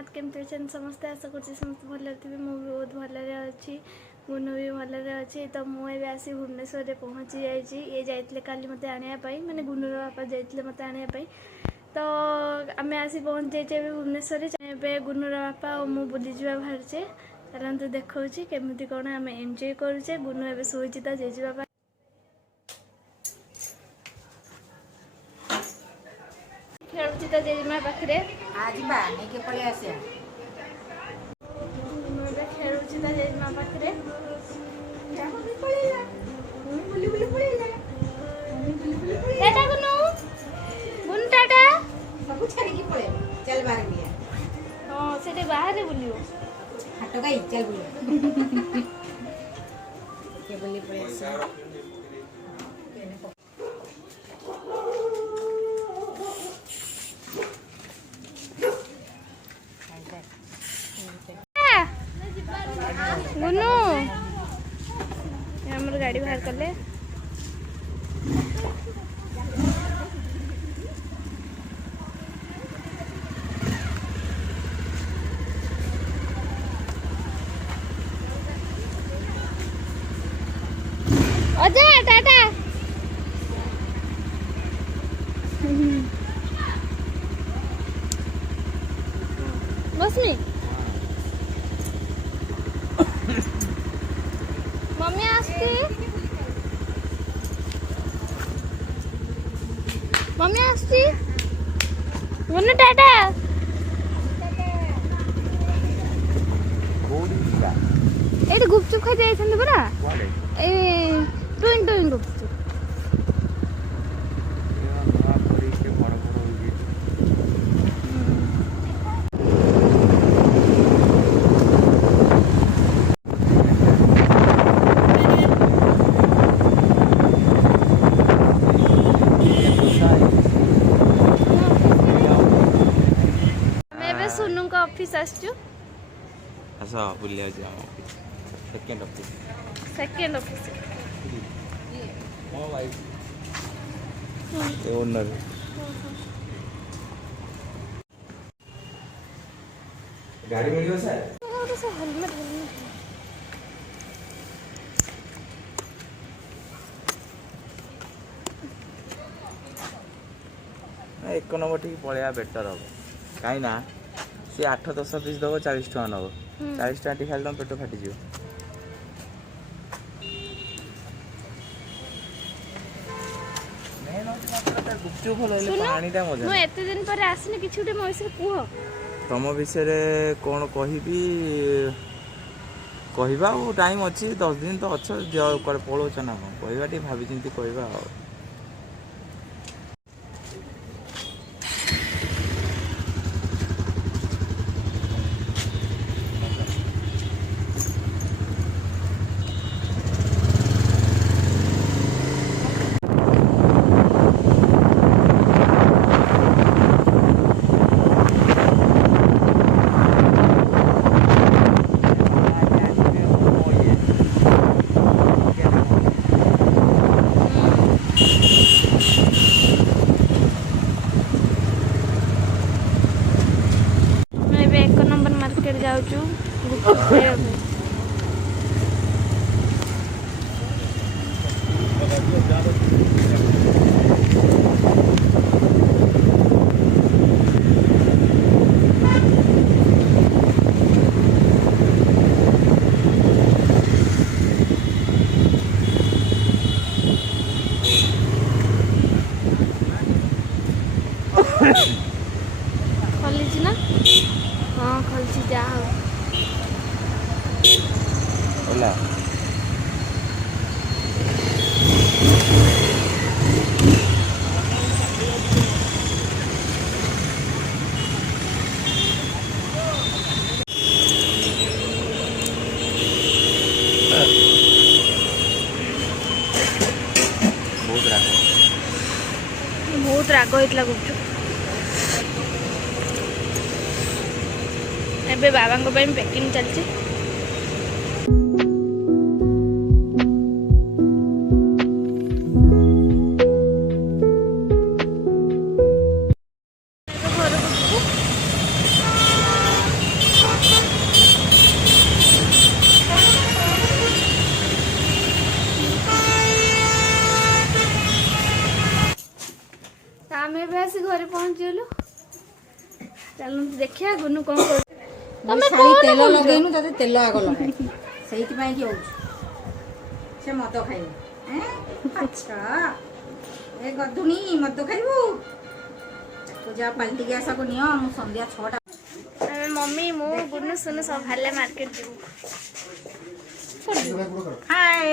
जगन्नाथ केमती अच्छे समस्ते आशा कर समस्त भल थे मुझे बहुत भलरे अच्छी गुनु भी भलरे अच्छी तो मुझे आसी भुवनेश्वर पहुँची जाइए ये जाइए काली मत आने माने गुनुर बापा जाइए मत आने तो आम आसी पहुँच जाइए भुवनेश्वर गुनुर बापा और मुझे बुलीजा बाहरचे चलते देखा केमी कौन आम एंजॉय करुचे गुनु एवं शोची तो जेजे बापा खेलुची तो जेजेमा पाखे खेलुची तो जेजेमा पाखे टाटा गुनु गुनु टाटा सब छाड़ी पड़े चल बाहर भी हाँ से बाहर बुलियो हटो गई चल बोलिए के बोली पड़े गुनु हमर गाड़ी बाहर करले अजा टाटा बसनी मम्मी आसती मम्मी आसती गुनु टाटा ये गुपचुप खाई जाइछन परा ए टुइन टुइन गुपचुप सुनु का ऑफिस आसचु आसा बुलिया जा सेकंड ऑफिस मो वाइफ ओनर गाड़ी मिलियो सर हेलमेट एक नंबर ठीक पड़े बेटर हम कहीं ना सी 8-10 पीस दब 40 टका नब 40 टका खाली तुम पेट फाटी गुपचुप भल पानीटा मजा मु एते दिन पर आसने किछु टे मोइसे कुह तुम विषय कौन कहबी कहवा टाइम अच्छी 10 दिन तो अच्छ पलाच ना कहवा भाभी चिंती कहवा जाऊचु गुपचुप खाइबा खोली ना हाँ खोली जा होला बहुत राग होता गुपचुप एबे बाबा पैकिंग चलती घरे पहुँचीगलु चल देखिया गुनु कौन कर शाड़ी तेल लगेनु तते तेल आग लगाए सेहिति पई कि होउछ से मद खाइबो हैं अच्छा ए गदुनी मद खाइबो तो जा पलटी गया सब नियो मु संध्या 6टा मम्मी मु गुनु सुनु सब हाले मार्केट जीवु हाय